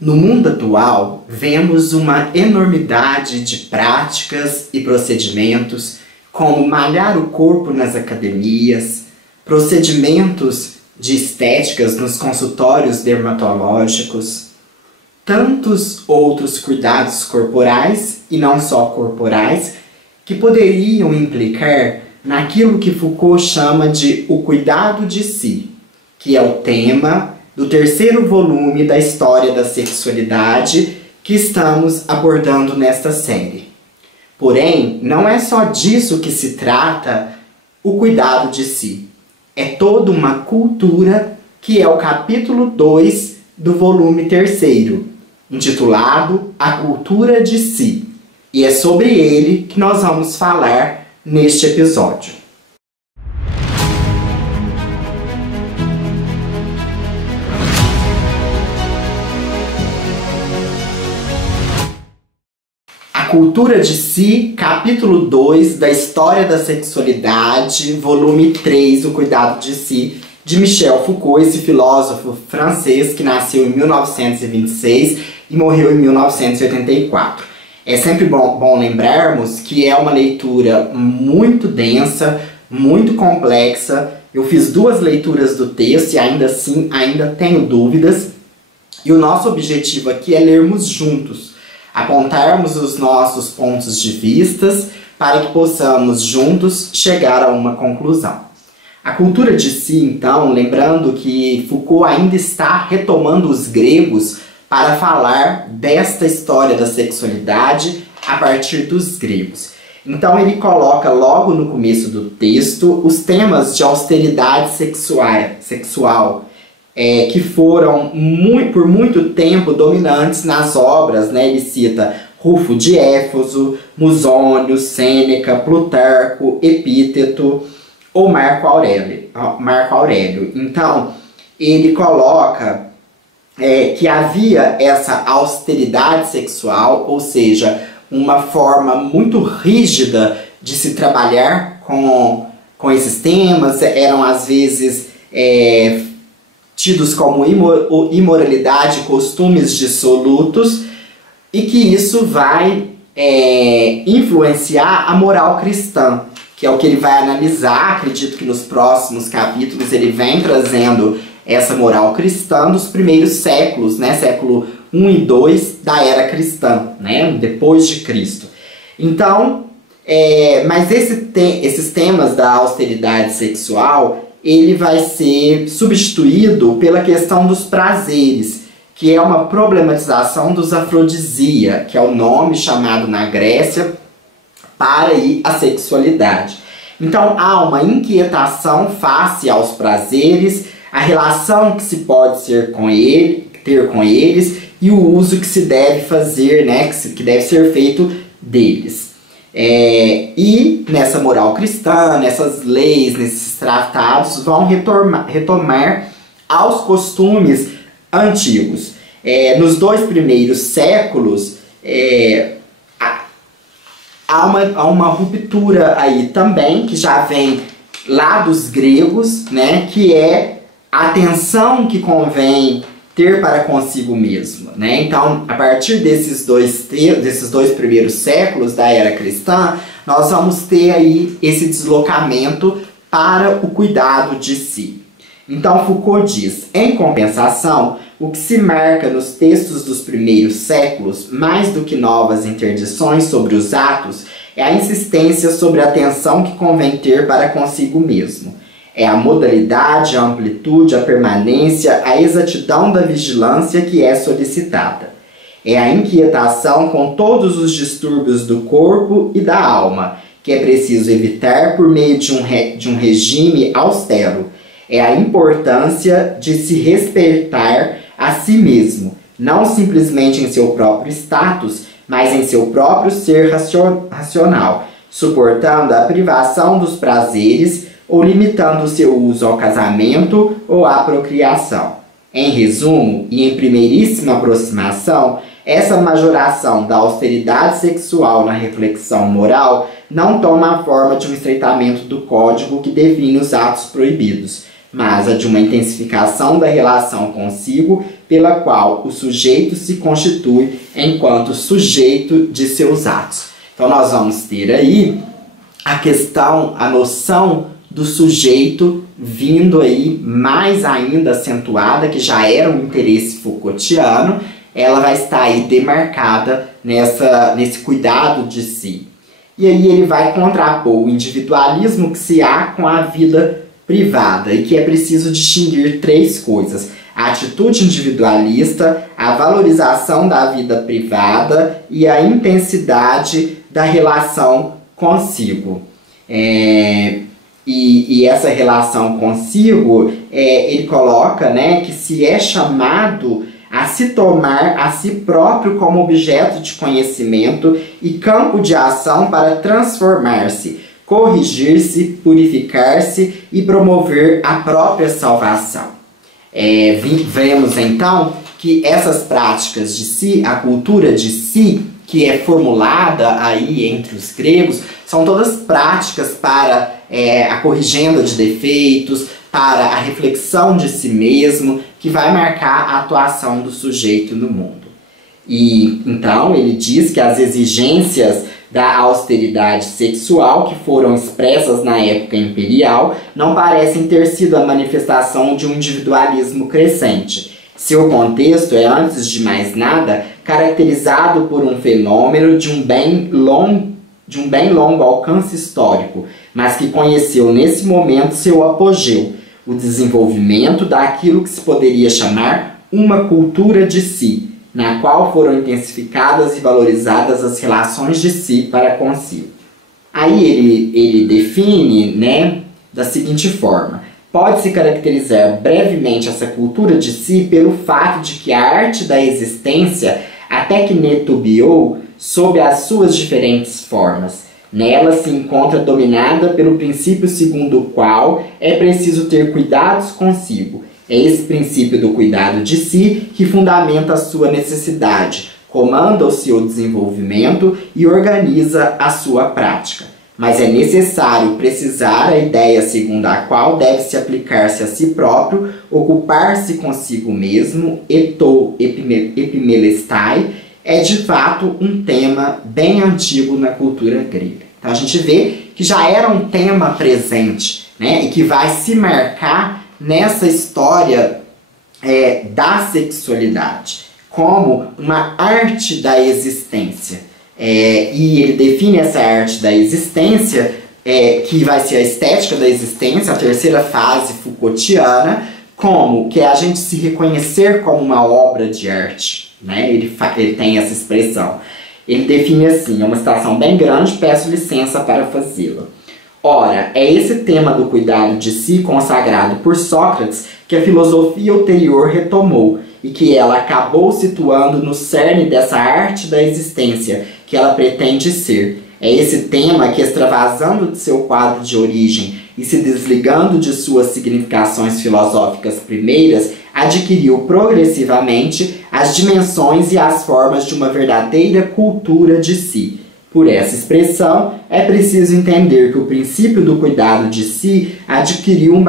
No mundo atual, vemos uma enormidade de práticas e procedimentos, como malhar o corpo nas academias, procedimentos de estéticas nos consultórios dermatológicos, tantos outros cuidados corporais e não só corporais, que poderiam implicar naquilo que Foucault chama de o cuidado de si, que é o tema do terceiro volume da História da Sexualidade que estamos abordando nesta série. Porém, não é só disso que se trata o cuidado de si. É toda uma cultura que é o capítulo 2 do volume terceiro, intitulado A Cultura de Si. E é sobre ele que nós vamos falar neste episódio. A Cultura de Si, capítulo 2 da História da Sexualidade, volume 3, O Cuidado de Si, de Michel Foucault, esse filósofo francês que nasceu em 1926 e morreu em 1984. É sempre bom lembrarmos que é uma leitura muito densa, muito complexa. Eu fiz 2 leituras do texto e ainda assim ainda tenho dúvidas. E o nosso objetivo aqui é lermos juntos, apontarmos os nossos pontos de vistas para que possamos juntos chegar a uma conclusão. A cultura de si, então, lembrando que Foucault ainda está retomando os gregos para falar desta história da sexualidade a partir dos gregos. Então ele coloca logo no começo do texto os temas de austeridade sexual que foram por muito tempo dominantes nas obras, né? Ele cita Rufo de Éfeso, Musônio, Sêneca, Plutarco, Epíteto ou Marco Aurélio. Então, ele coloca que havia essa austeridade sexual, ou seja, uma forma muito rígida de se trabalhar com esses temas, eram às vezes tidos como imoralidade, costumes dissolutos, e que isso vai influenciar a moral cristã, que é o que ele vai analisar. Acredito que nos próximos capítulos ele vem trazendo essa moral cristã dos primeiros séculos, né? Século 1 e 2 da era cristã, né? Depois de Cristo. Então, mas esses temas da austeridade sexual, ele vai ser substituído pela questão dos prazeres, que é uma problematização dos afrodisia, que é o nome chamado na Grécia para a sexualidade. Então há uma inquietação face aos prazeres, a relação que se pode ter com eles e o uso que se deve fazer, né, que deve ser feito deles. E nessa moral cristã, nessas leis, nesses tratados, vão retomar aos costumes antigos. Nos 2 primeiros séculos, há uma ruptura aí também, que já vem lá dos gregos, né, que é a atenção que convém ter para consigo mesmo, né? Então, a partir desses dois primeiros séculos da era cristã, nós vamos ter aí esse deslocamento para o cuidado de si. Então, Foucault diz: em compensação, o que se marca nos textos dos primeiros séculos, mais do que novas interdições sobre os atos, é a insistência sobre a atenção que convém ter para consigo mesmo. É a modalidade, a amplitude, a permanência, a exatidão da vigilância que é solicitada. É a inquietação com todos os distúrbios do corpo e da alma, que é preciso evitar por meio de um regime austero. É a importância de se respeitar a si mesmo, não simplesmente em seu próprio status, mas em seu próprio ser racional, suportando a privação dos prazeres ou limitando o seu uso ao casamento ou à procriação. Em resumo, e em primeiríssima aproximação, essa majoração da austeridade sexual na reflexão moral não toma a forma de um estreitamento do código que define os atos proibidos, mas a de uma intensificação da relação consigo pela qual o sujeito se constitui enquanto sujeito de seus atos. Então nós vamos ter aí a noção do sujeito vindo aí mais ainda acentuada, que já era um interesse Foucaultiano, ela vai estar aí demarcada nesse cuidado de si. E aí ele vai contrapor o individualismo que se há com a vida privada, e que é preciso distinguir três coisas: a atitude individualista, a valorização da vida privada e a intensidade da relação consigo. E essa relação consigo, ele coloca, né, que se é chamado a se tomar a si próprio como objeto de conhecimento e campo de ação para transformar-se, corrigir-se, purificar-se e promover a própria salvação. Vemos então que essas práticas de si, a cultura de si, que é formulada aí entre os gregos, são todas práticas para a corrigenda de defeitos, para a reflexão de si mesmo, que vai marcar a atuação do sujeito no mundo. E então ele diz que as exigências da austeridade sexual que foram expressas na época imperial não parecem ter sido a manifestação de um individualismo crescente. Seu contexto é, antes de mais nada, caracterizado por um fenômeno de um bem longo alcance histórico, mas que conheceu nesse momento seu apogeu, o desenvolvimento daquilo que se poderia chamar uma cultura de si, na qual foram intensificadas e valorizadas as relações de si para consigo. Aí ele define, né, da seguinte forma: pode-se caracterizar brevemente essa cultura de si pelo fato de que a arte da existência até que netubiou sob as suas diferentes formas. Nela se encontra dominada pelo princípio segundo o qual é preciso ter cuidados consigo. É esse princípio do cuidado de si que fundamenta a sua necessidade, comanda o seu desenvolvimento e organiza a sua prática. Mas é necessário precisar a ideia segundo a qual deve-se aplicar-se a si próprio, ocupar-se consigo mesmo, etou epimelestai, é de fato um tema bem antigo na cultura grega. Então a gente vê que já era um tema presente, né, e que vai se marcar nessa história da sexualidade como uma arte da existência. E ele define essa arte da existência, que vai ser a estética da existência, a terceira fase Foucaultiana, como que é a gente se reconhecer como uma obra de arte, né? Ele tem essa expressão. Ele define assim, é uma citação bem grande, peço licença para fazê-la. Ora, é esse tema do cuidado de si consagrado por Sócrates que a filosofia ulterior retomou e que ela acabou situando no cerne dessa arte da existência que ela pretende ser. É esse tema que, extravasando de seu quadro de origem e se desligando de suas significações filosóficas primeiras, adquiriu progressivamente as dimensões e as formas de uma verdadeira cultura de si. Por essa expressão, é preciso entender que o princípio do cuidado de si adquiriu um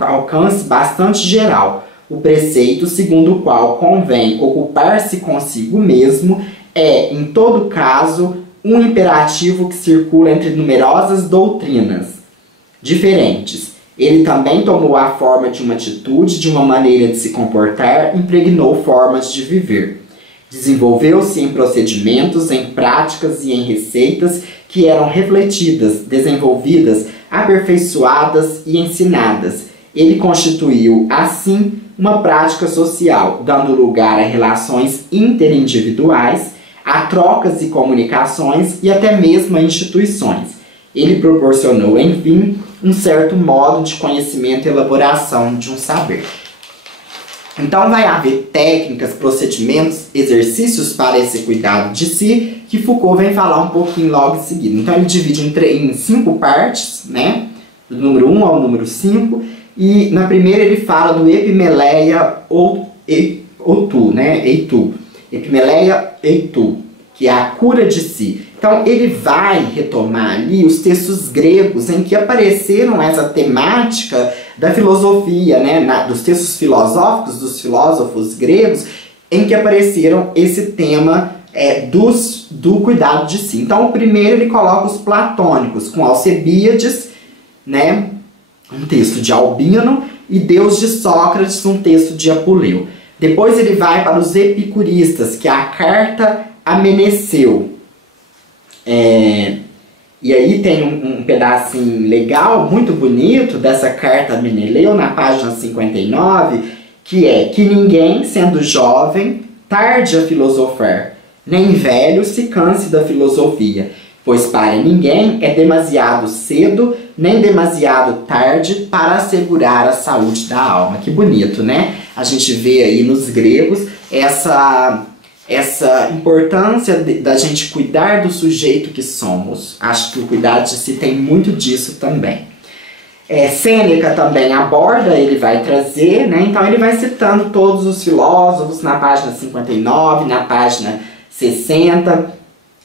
alcance bastante geral. O preceito segundo o qual convém ocupar-se consigo mesmo é, em todo caso, um imperativo que circula entre numerosas doutrinas diferentes. Ele também tomou a forma de uma atitude, de uma maneira de se comportar, impregnou formas de viver. Desenvolveu-se em procedimentos, em práticas e em receitas que eram refletidas, desenvolvidas, aperfeiçoadas e ensinadas. Ele constituiu, assim, uma prática social, dando lugar a relações interindividuais, a trocas e comunicações e até mesmo a instituições. Ele proporcionou, enfim, um certo modo de conhecimento e elaboração de um saber. Então vai haver técnicas, procedimentos, exercícios para esse cuidado de si, que Foucault vem falar um pouquinho logo em seguida. Então ele divide em 5 partes, né? Do número 1 ao número 5. E na primeira ele fala do epimeleia outu, né? Eitu. Epimeleia eitu, que é a cura de si. Então ele vai retomar ali os textos gregos em que apareceram essa temática da filosofia, né, dos textos filosóficos, dos filósofos gregos, em que apareceram esse tema do cuidado de si. Então o primeiro ele coloca os platônicos, com Alcebíades, né, um texto de Albino, e Deus de Sócrates, um texto de Apuleu. Depois ele vai para os epicuristas, que é a carta a Meneceu. E aí tem um pedacinho legal, muito bonito, dessa carta a Meneleu, na página 59, que é: que ninguém, sendo jovem, tarde a filosofar, nem velho se canse da filosofia, pois para ninguém é demasiado cedo, nem demasiado tarde para assegurar a saúde da alma. Que bonito, né? A gente vê aí nos gregos essa importância da gente cuidar do sujeito que somos. Acho que o cuidado de si tem muito disso também. Sêneca também aborda, ele vai trazer, né? Então ele vai citando todos os filósofos na página 59, na página 60.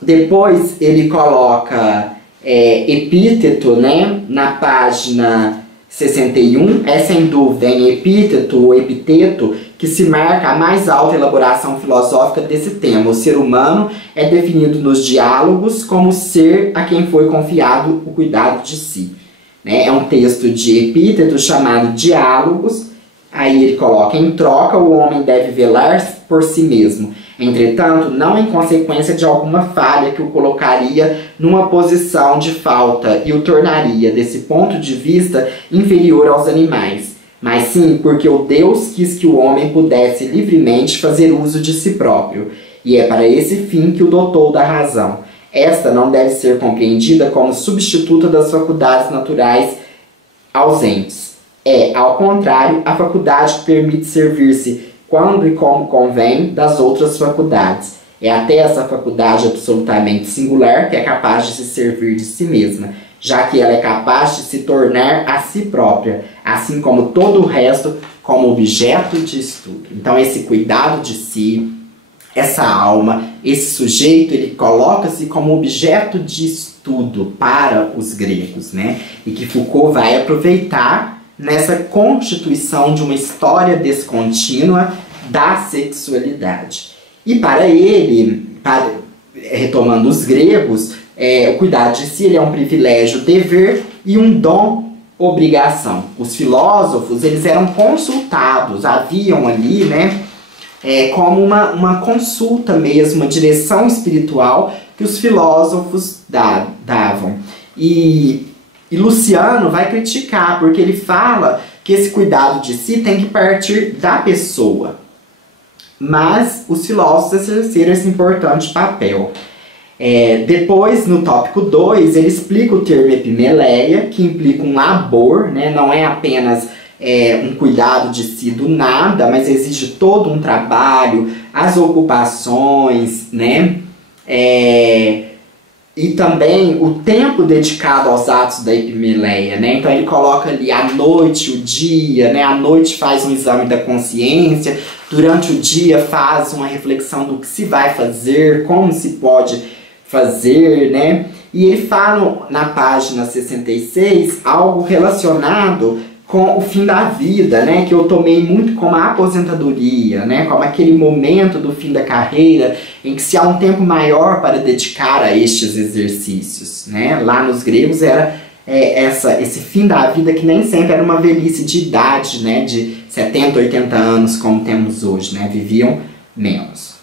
Depois ele coloca Epíteto, né, na página 61. É sem dúvida em Epíteto ou Epiteto que se marca a mais alta elaboração filosófica desse tema. O ser humano é definido nos diálogos como ser a quem foi confiado o cuidado de si. É um texto de Epíteto chamado Diálogos. Aí ele coloca: em troca, o homem deve velar por si mesmo, entretanto, não em consequência de alguma falha que o colocaria numa posição de falta e o tornaria, desse ponto de vista, inferior aos animais, mas sim porque o Deus quis que o homem pudesse livremente fazer uso de si próprio, e é para esse fim que o dotou da razão. Esta não deve ser compreendida como substituta das faculdades naturais ausentes. Ao contrário, a faculdade que permite servir-se quando e como convém das outras faculdades. É até essa faculdade absolutamente singular que é capaz de se servir de si mesma, já que ela é capaz de se tornar a si própria, assim como todo o resto, como objeto de estudo. Então esse cuidado de si, essa alma, esse sujeito, ele coloca-se como objeto de estudo para os gregos, né? E que Foucault vai aproveitar nessa constituição de uma história descontínua da sexualidade. E para ele, retomando os gregos, o cuidado de si ele é um privilégio, dever, e um dom, obrigação. Os filósofos eles eram consultados, haviam ali, né, como uma consulta mesmo, uma direção espiritual que os filósofos davam. E Luciano vai criticar, porque ele fala que esse cuidado de si tem que partir da pessoa. Mas os filósofos exerceram esse importante papel. Depois, no tópico 2, ele explica o termo epimeleia, que implica um labor, né? Não é apenas um cuidado de si do nada, mas exige todo um trabalho, as ocupações, né? E também o tempo dedicado aos atos da epimeleia, né? Então ele coloca ali a noite, o dia, né? A noite faz um exame da consciência, durante o dia faz uma reflexão do que se vai fazer, como se pode fazer, né? E ele fala na página 66 algo relacionado com o fim da vida, né? Que eu tomei muito como a aposentadoria, né? Como aquele momento do fim da carreira em que se há um tempo maior para dedicar a estes exercícios, né? Lá nos gregos era esse fim da vida que nem sempre era uma velhice de idade, né? De 70, 80 anos como temos hoje, né? Viviam menos.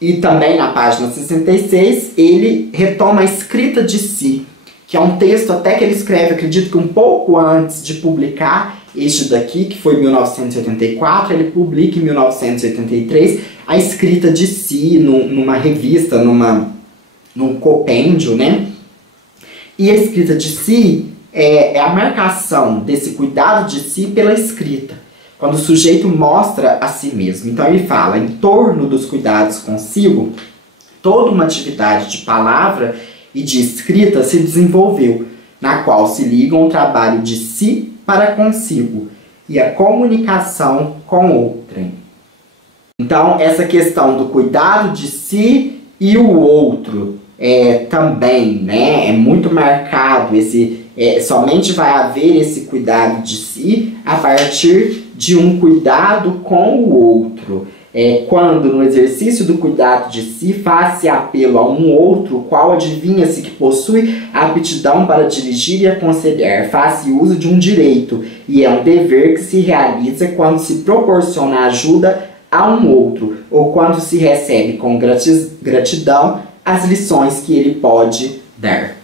E também na página 66 ele retoma a escrita de si, que é um texto até que ele escreve, acredito que um pouco antes de publicar este daqui, que foi em 1984, ele publica em 1983 a escrita de si numa revista, num compêndio, né? E a escrita de si é a marcação desse cuidado de si pela escrita, quando o sujeito mostra a si mesmo. Então ele fala, em torno dos cuidados consigo, toda uma atividade de palavra e de escrita se desenvolveu, na qual se ligam o trabalho de si para consigo e a comunicação com outrem. Então, essa questão do cuidado de si e o outro, também, né, é muito marcado somente vai haver esse cuidado de si a partir de um cuidado com o outro. Quando no exercício do cuidado de si faz-se apelo a um outro, qual adivinha-se que possui a aptidão para dirigir e aconselhar, faz-se uso de um direito, e é um dever que se realiza quando se proporciona ajuda a um outro, ou quando se recebe com gratidão as lições que ele pode dar.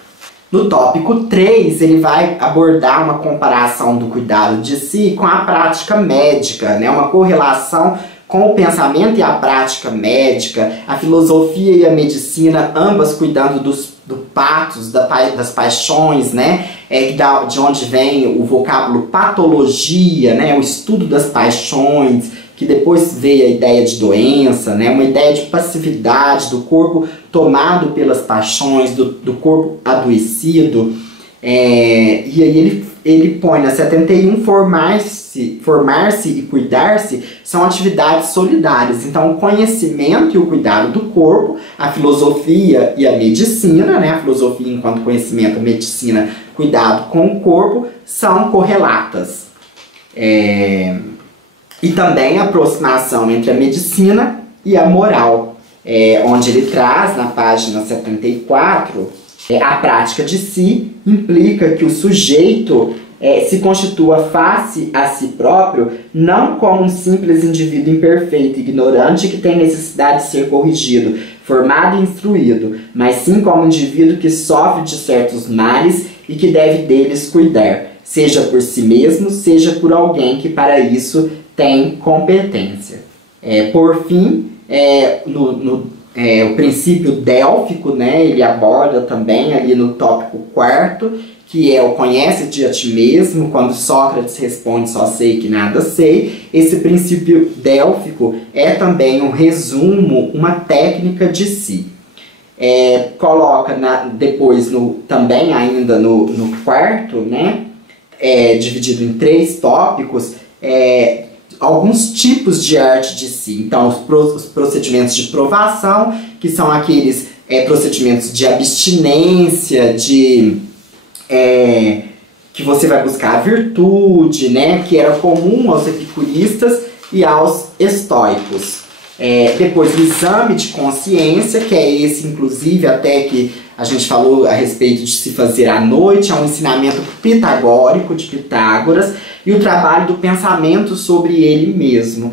No tópico 3, ele vai abordar uma comparação do cuidado de si com a prática médica, né? Uma correlação com o pensamento e a prática médica, a filosofia e a medicina, ambas cuidando do patos, das paixões, né? De onde vem o vocábulo patologia, né? O estudo das paixões, que depois veio a ideia de doença, né? Uma ideia de passividade do corpo tomado pelas paixões, do corpo adoecido. E aí ele põe na 71, formar-se e cuidar-se são atividades solidárias. Então, o conhecimento e o cuidado do corpo, a filosofia e a medicina, né? A filosofia enquanto conhecimento, a medicina, cuidado com o corpo, são correlatas. E também a aproximação entre a medicina e a moral, onde ele traz, na página 74, a prática de si implica que o sujeito se constitua face a si próprio, não como um simples indivíduo imperfeito e ignorante que tem necessidade de ser corrigido, formado e instruído, mas sim como um indivíduo que sofre de certos males e que deve deles cuidar, seja por si mesmo, seja por alguém que para isso tem competência. Por fim, o princípio délfico, né, ele aborda também ali no tópico 4º, que é o conhece-te a ti mesmo, quando Sócrates responde só sei que nada sei. Esse princípio délfico é também um resumo, uma técnica de si. Coloca depois, também ainda no 4º, né, dividido em 3 tópicos, alguns tipos de arte de si. Então, os procedimentos de provação, que são aqueles procedimentos de abstinência, que você vai buscar a virtude, né, que era comum aos epicuristas e aos estoicos. Depois, o exame de consciência, que é esse, inclusive, até que a gente falou a respeito de se fazer à noite, é um ensinamento pitagórico de Pitágoras, e o trabalho do pensamento sobre ele mesmo.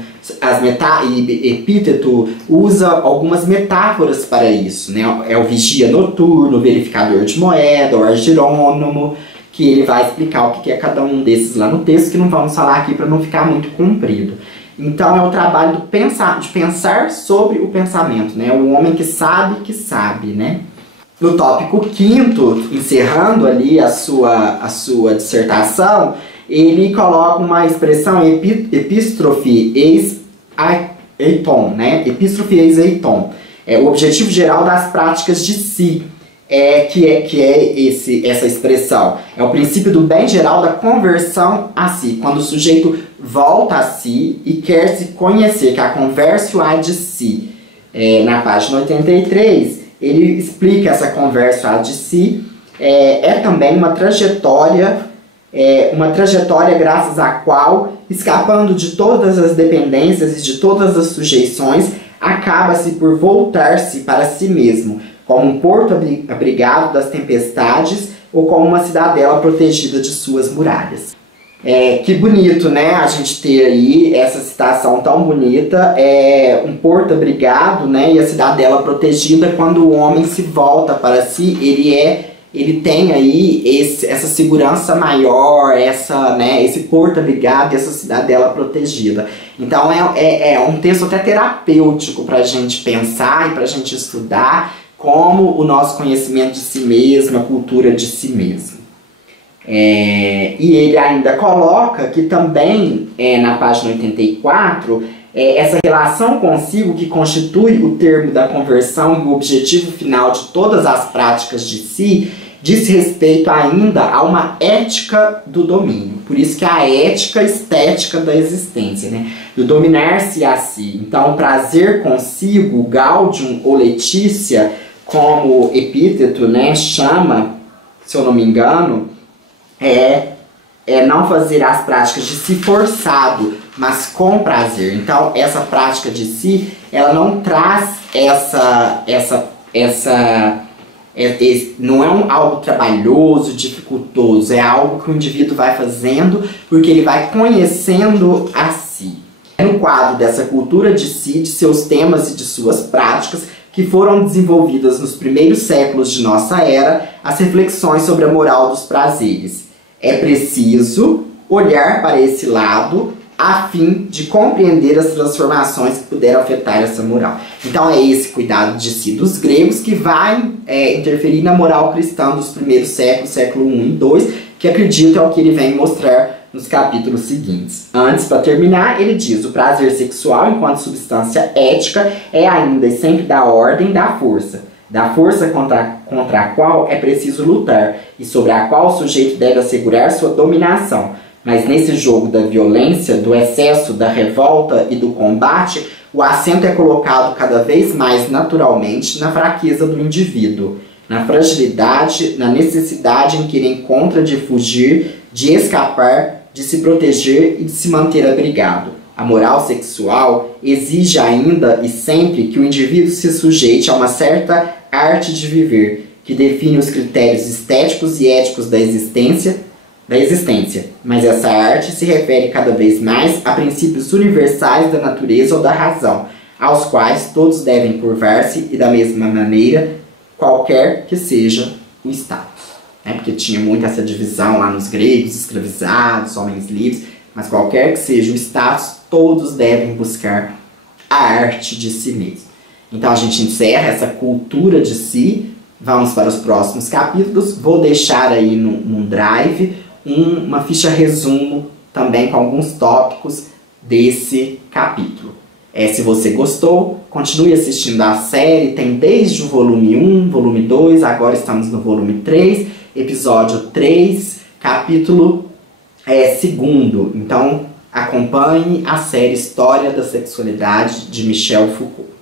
Epíteto usa algumas metáforas para isso, né? É o vigia noturno, o verificador de moeda, o argirônomo, que ele vai explicar o que é cada um desses lá no texto, que não vamos falar aqui para não ficar muito comprido. Então é o trabalho de pensar sobre o pensamento, né? O homem que sabe, né? No tópico 5º, encerrando ali a sua dissertação, ele coloca uma expressão epístrofe eis eiton, né? Epístrofe eis eiton. O objetivo geral das práticas de si, essa expressão. É o princípio do bem geral da conversão a si. Quando o sujeito volta a si e quer se conhecer, que a conversio a de si. Na página 83, ele explica essa conversio a de si. Também uma trajetória graças à qual, escapando de todas as dependências e de todas as sujeições, acaba-se por voltar-se para si mesmo, como um porto abrigado das tempestades ou como uma cidadela protegida de suas muralhas. Que bonito, né? A gente ter aí essa citação tão bonita, um porto abrigado, né? E a cidadela protegida. Quando o homem se volta para si, ele tem aí essa segurança maior, esse porto abrigado e essa cidadela protegida. Então é um texto até terapêutico para a gente pensar e para a gente estudar como o nosso conhecimento de si mesmo, a cultura de si mesmo. E ele ainda coloca que também, na página 84, essa relação consigo que constitui o termo da conversão e o objetivo final de todas as práticas de si, diz respeito ainda a uma ética do domínio. Por isso que a ética estética da existência, né? Do dominar-se a si. Então, o prazer consigo, gaudium ou letícia, como epíteto, né, chama, se eu não me engano, é não fazer as práticas de si forçado, mas com prazer. Então, essa prática de si, ela não traz não é algo trabalhoso, dificultoso, é algo que o indivíduo vai fazendo porque ele vai conhecendo a si. É no quadro dessa cultura de si, de seus temas e de suas práticas, que foram desenvolvidas nos primeiros séculos de nossa era as reflexões sobre a moral dos prazeres. É preciso olhar para esse lado a fim de compreender as transformações que puderam afetar essa moral. Então é esse cuidado de si dos gregos que vai interferir na moral cristã dos primeiros séculos, século I e II, que acredito é o que ele vem mostrar nos capítulos seguintes. Antes, para terminar, ele diz: o prazer sexual, enquanto substância ética, é ainda e sempre da ordem da força contra a qual é preciso lutar e sobre a qual o sujeito deve assegurar sua dominação. Mas nesse jogo da violência, do excesso, da revolta e do combate, o acento é colocado cada vez mais naturalmente na fraqueza do indivíduo, na fragilidade, na necessidade em que ele encontra de fugir, de escapar, de se proteger e de se manter abrigado. A moral sexual exige ainda e sempre que o indivíduo se sujeite a uma certa arte de viver, que define os critérios estéticos e éticos da existência, mas essa arte se refere cada vez mais a princípios universais da natureza ou da razão, aos quais todos devem curvar-se e da mesma maneira, qualquer que seja o status. Porque tinha muito essa divisão lá nos gregos, escravizados, homens livres, mas qualquer que seja o status, todos devem buscar a arte de si mesmo. Então a gente encerra essa cultura de si, vamos para os próximos capítulos, vou deixar aí num drive uma ficha resumo também com alguns tópicos desse capítulo. Se você gostou, continue assistindo a série, tem desde o volume 1, volume 2, agora estamos no volume 3, episódio 3, capítulo 2. Então acompanhe a série História da Sexualidade de Michel Foucault.